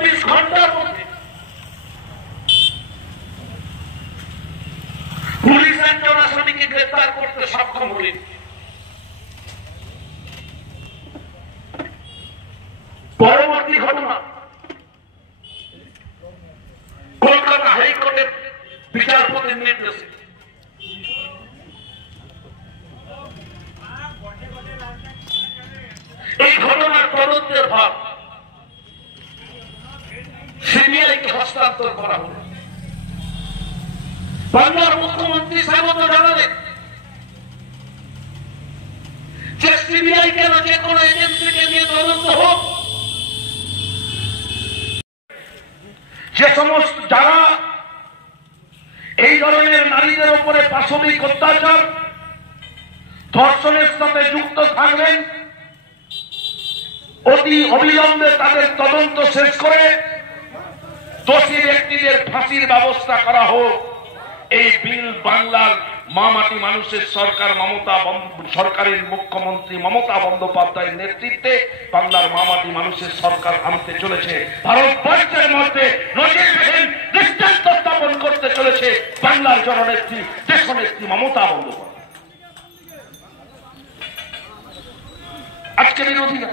24 ঘন্টার মধ্যে পুলিশ একজন আসামিকে গ্রেফতার করতে সক্ষম হলেন। পরবর্তী ঘটনা, কলকাতা হাইকোর্টের বিচারপতির নির্দেশে এই ঘটনার তদন্তের ভার সিবিআইকে হস্তান্তর করা হল। বাংলার মুখ্যমন্ত্রী স্বাগত জানালেন যে সিবিআই কেন যে কোনো এজেন্সিকে নিয়ে তদন্ত হোক, যে সমস্ত যারা এই ধরনের নারীদের উপরে পাশবিক অত্যাচার ধর্ষণের সাথে যুক্ত থাকবেন, অতি অবিলম্বে তাদের তদন্ত শেষ করে দোষী ব্যক্তিদের ফাঁসির ব্যবস্থা করা হোক। এই বিল বাংলার মামাটি মানুষের সরকারের মুখ্যমন্ত্রী মমতা বন্দ্যোপাধ্যায়ের নেতৃত্বে বাংলার মামাটি মানুষের সরকার আনতে চলেছে। ভারতবর্ষের মধ্যে নজিরবিহীন দৃষ্টান্ত স্থাপন করতে চলেছে বাংলার জননেত্রী দেশনেত্রী মমতা বন্দ্যোপাধ্যায়। আজকে বিরোধীরা